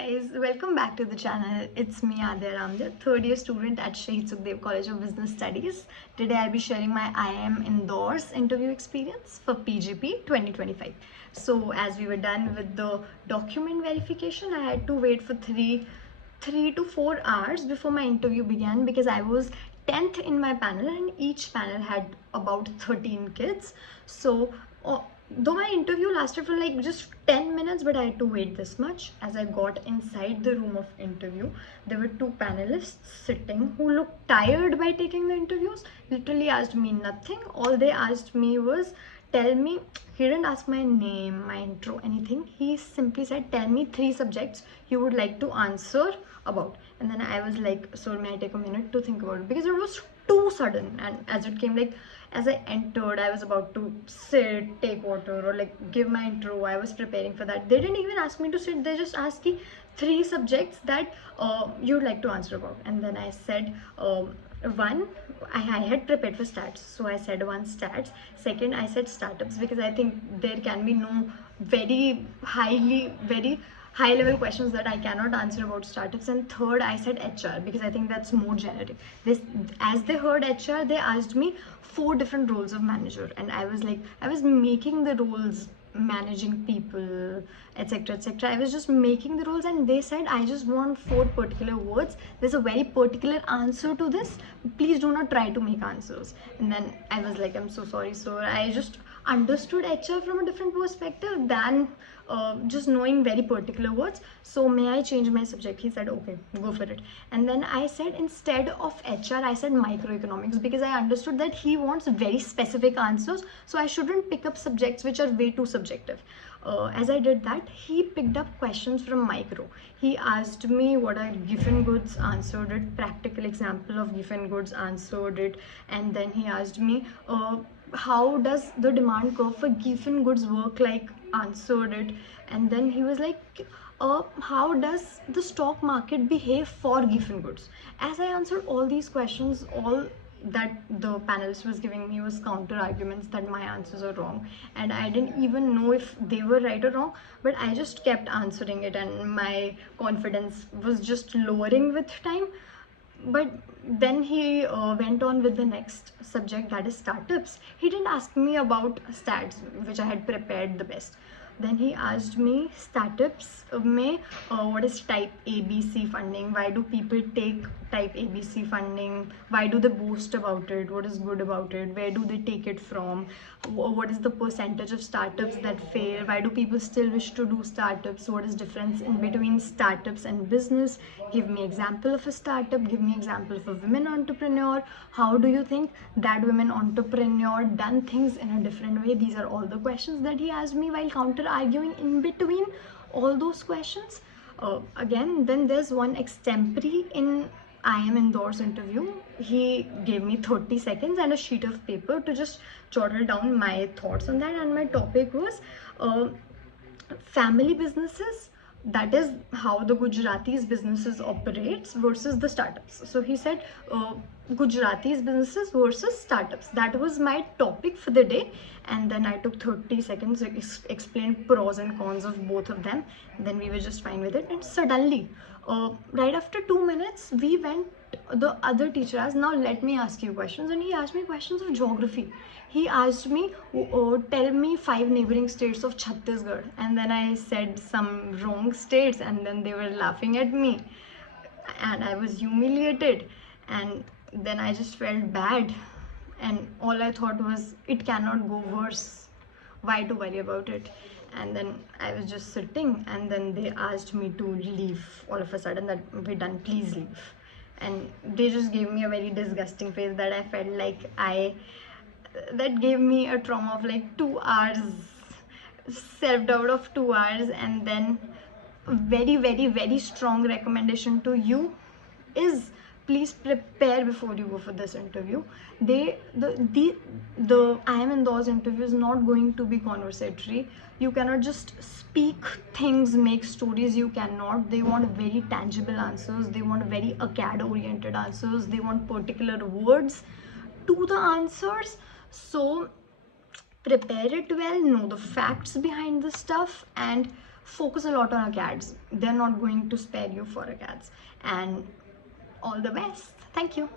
guys, welcome back to the channel. It's me Adya Ramdev, third year student at Shahid Sukhdev College of Business Studies. Today I'll be sharing my IIM INDORE's interview experience for PGP 2025. So as we were done with the document verification, I had to wait for three to 4 hours before my interview began because I was 10th in my panel and each panel had about 13 kids. So though my interview lasted for like just 10 minutes, but I had to wait this much. As I got inside the room of interview, there were two panelists sitting who looked tired by taking the interviews. Literally asked me nothing. All they asked me was, tell me, he didn't ask my name, my intro, anything. He simply said, tell me 3 subjects you would like to answer about. And then I was like, so may I take a minute to think about it, because it was too sudden. And as it came, like as I entered, I was about to sit, take water, or like give my intro. I was preparing for that. They didn't even ask me to sit. They just asked me 3 subjects that you'd like to answer about. And then I said one, I had prepared for stats, so I said one, stats. Second, I said startups, because I think there can be no very high level questions that I cannot answer about startups. And third, I said HR, because I think that's more generic. As they heard HR, they asked me 4 different roles of manager, and I was like, I was making the roles, managing people, etc, etc. I was just making the roles, and they said, I just want 4 particular words. There's a very particular answer to this. Please do not try to make answers. And then I was like, I'm so sorry, sir. I just understood HR from a different perspective than just knowing very particular words. So may I change my subject? He said, okay, go for it. And then I said, instead of HR, I said microeconomics, because I understood that he wants very specific answers, so I shouldn't pick up subjects which are way too subjective. As I did that, he picked up questions from micro. He asked me what are given goods, answered it. Practical example of given goods, answered it. And then he asked me, how does the demand curve for given goods work, like, answered it. And then he was like, how does the stock market behave for given goods? As I answered all these questions, all that the panelist was giving me was counter arguments that my answers are wrong, and I didn't even know if they were right or wrong, but I just kept answering it, and my confidence was just lowering with time. But then he went on with the next subject, that is startups. He didn't ask me about stats, which I had prepared the best. Then he asked me, startups mein what is type ABC funding? Why do people take type ABC funding? Why do they boast about it? What is good about it? Where do they take it from? What is the percentage of startups that fail? Why do people still wish to do startups? What is difference in between startups and business? Give me example of a startup. Give me example of a women entrepreneur. How do you think that women entrepreneur done things in a different way? These are all the questions that he asked me while counter arguing in between all those questions. Again, then there's one extempore in IIM INDORE's interview. He gave me 30 seconds and a sheet of paper to just jottle down my thoughts on that, and my topic was family businesses, that is how the Gujaratis businesses operates versus the startups. So he said Gujaratis businesses versus startups. That was my topic for the day, and then I took 30 seconds to explain pros and cons of both of them. Then we were just fine with it, and suddenly right after 2 minutes, we went, the other teacher asked, now let me ask you questions, and he asked me questions of geography. He asked me, tell me 5 neighboring states of Chhattisgarh, and then I said some wrong states, and then they were laughing at me, and I was humiliated, and then I just felt bad, and all I thought was, it cannot go worse, why to worry about it? And then I was just sitting, and then they asked me to leave all of a sudden, that we're done, please leave. And they just gave me a very disgusting face that I felt like that gave me a trauma of like 2 hours, self-doubt of 2 hours. And then a very strong recommendation to you is, please prepare before you go for this interview. The IIM INDORE's interview is not going to be conversatory. You cannot just speak things, make stories. You cannot. They want very tangible answers. They want very acad oriented answers. They want particular words to the answers. So prepare it well, know the facts behind the stuff, and focus a lot on acads. They're not going to spare you for acads. And all the best. Thank you.